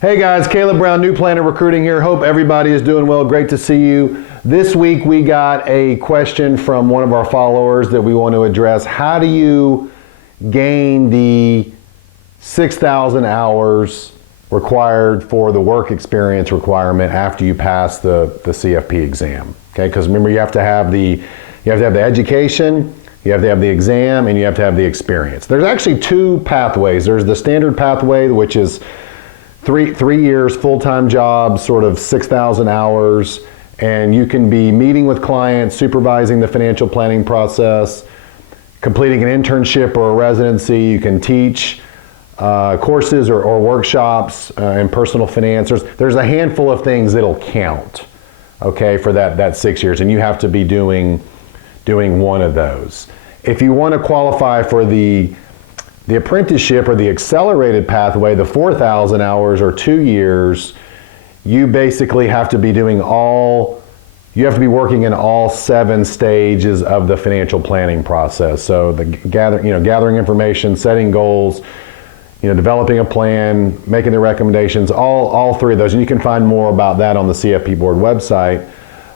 Hey guys, Caleb Brown, New Planet Recruiting here. Hope everybody is doing well. Great to see you. This week we got a question from one of our followers that we want to address. How do you gain the 6,000 hours required for the work experience requirement after you pass the CFP exam? Okay, because remember you have to have the education, you have to have the exam, and you have to have the experience. There's actually two pathways. There's the standard pathway, which is three years, full-time job, sort of 6,000 hours, and you can be meeting with clients, supervising the financial planning process, completing an internship or a residency. You can teach courses or workshops in personal finance. There's a handful of things that'll count, okay, for that 6 years, and you have to be doing one of those. If you want to qualify for the apprenticeship or the accelerated pathway, the 4,000 hours or 2 years, you basically have to be working in all 7 stages of the financial planning process. So the gathering information, setting goals, developing a plan, making the recommendations, all 3 of those. And you can find more about that on the CFP board website.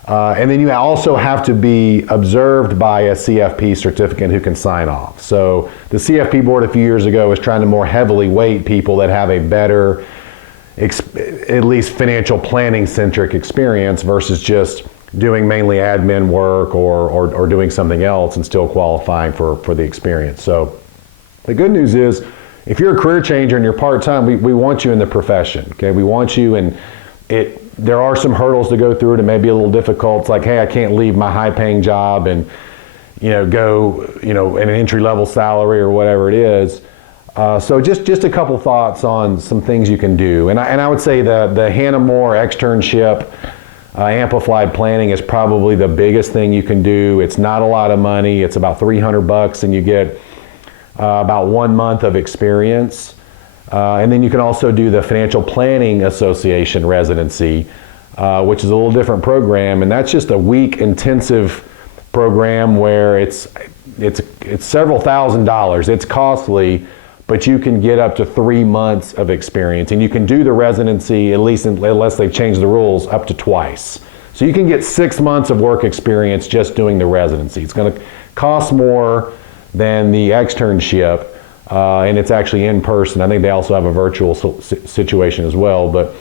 And then you also have to be observed by a CFP certificate who can sign off. So the CFP board a few years ago was trying to more heavily weight people that have a better, at least financial planning centric experience versus just doing mainly admin work or doing something else and still qualifying for the experience. So the good news is, if you're a career changer and you're part-time, we want you in the profession, okay? We want you, and there are some hurdles to go through. It may be a little difficult. It's like, hey, I can't leave my high-paying job and go in an entry-level salary or whatever it is. So just a couple thoughts on some things you can do. And I would say the Hannah Moore externship, Amplified Planning, is probably the biggest thing you can do. It's not a lot of money. It's about $300, and you get about 1 month of experience. And then you can also do the Financial Planning Association residency, which is a little different program, and that's just a week intensive program where it's several $1,000s. It's costly, but you can get up to 3 months of experience, and you can do the residency, at least unless they change the rules, up to twice. So you can get 6 months of work experience just doing the residency. It's going to cost more than the externship. And it's actually in person. I think they also have a virtual situation as well. But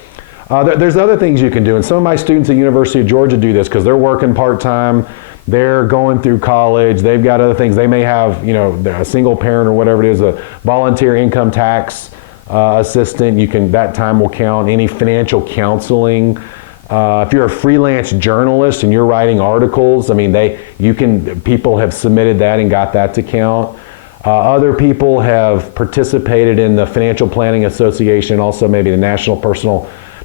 there's other things you can do. And some of my students at University of Georgia do this because they're working part-time. They're going through college. They've got other things. They may have, a single parent or whatever it is, a volunteer income tax assistant. That time will count. Any financial counseling. If you're a freelance journalist and you're writing articles, people have submitted that and got that to count. Other people have participated in the Financial Planning Association, also maybe the National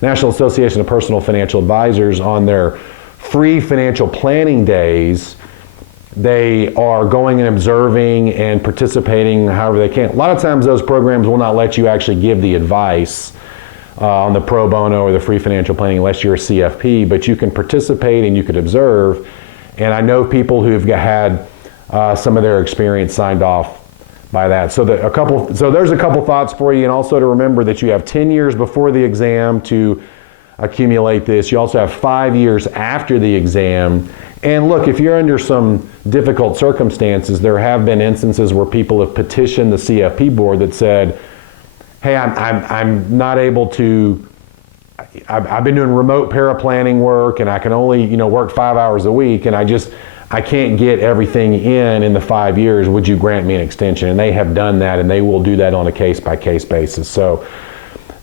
Association of Personal Financial Advisors. On their free financial planning days, they are going and observing and participating however they can. A lot of times those programs will not let you actually give the advice on the pro bono or the free financial planning unless you're a CFP, but you can participate and you could observe. And I know people who've had some of their experience signed off by that. So there's a couple thoughts for you, and also to remember that you have 10 years before the exam to accumulate this. You also have 5 years after the exam. And look, if you're under some difficult circumstances, there have been instances where people have petitioned the CFP board that said, hey, I'm not able to, I've been doing remote paraplanning work and I can only work 5 hours a week, and I can't get everything in the 5 years. Would you grant me an extension? And they have done that, and they will do that on a case-by-case basis. So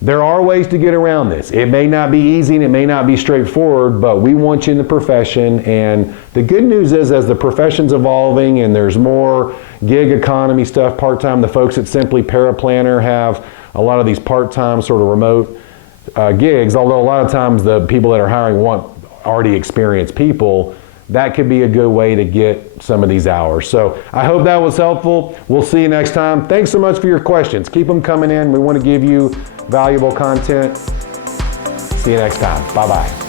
there are ways to get around this. It may not be easy and it may not be straightforward, but we want you in the profession. And the good news is, as the profession's evolving and there's more gig economy stuff, part-time, the folks at Simply Paraplanner have a lot of these part-time sort of remote gigs, although a lot of times the people that are hiring want already experienced people. That could be a good way to get some of these hours. So I hope that was helpful. We'll see you next time. Thanks so much for your questions. Keep them coming in. We want to give you valuable content. See you next time. Bye-bye.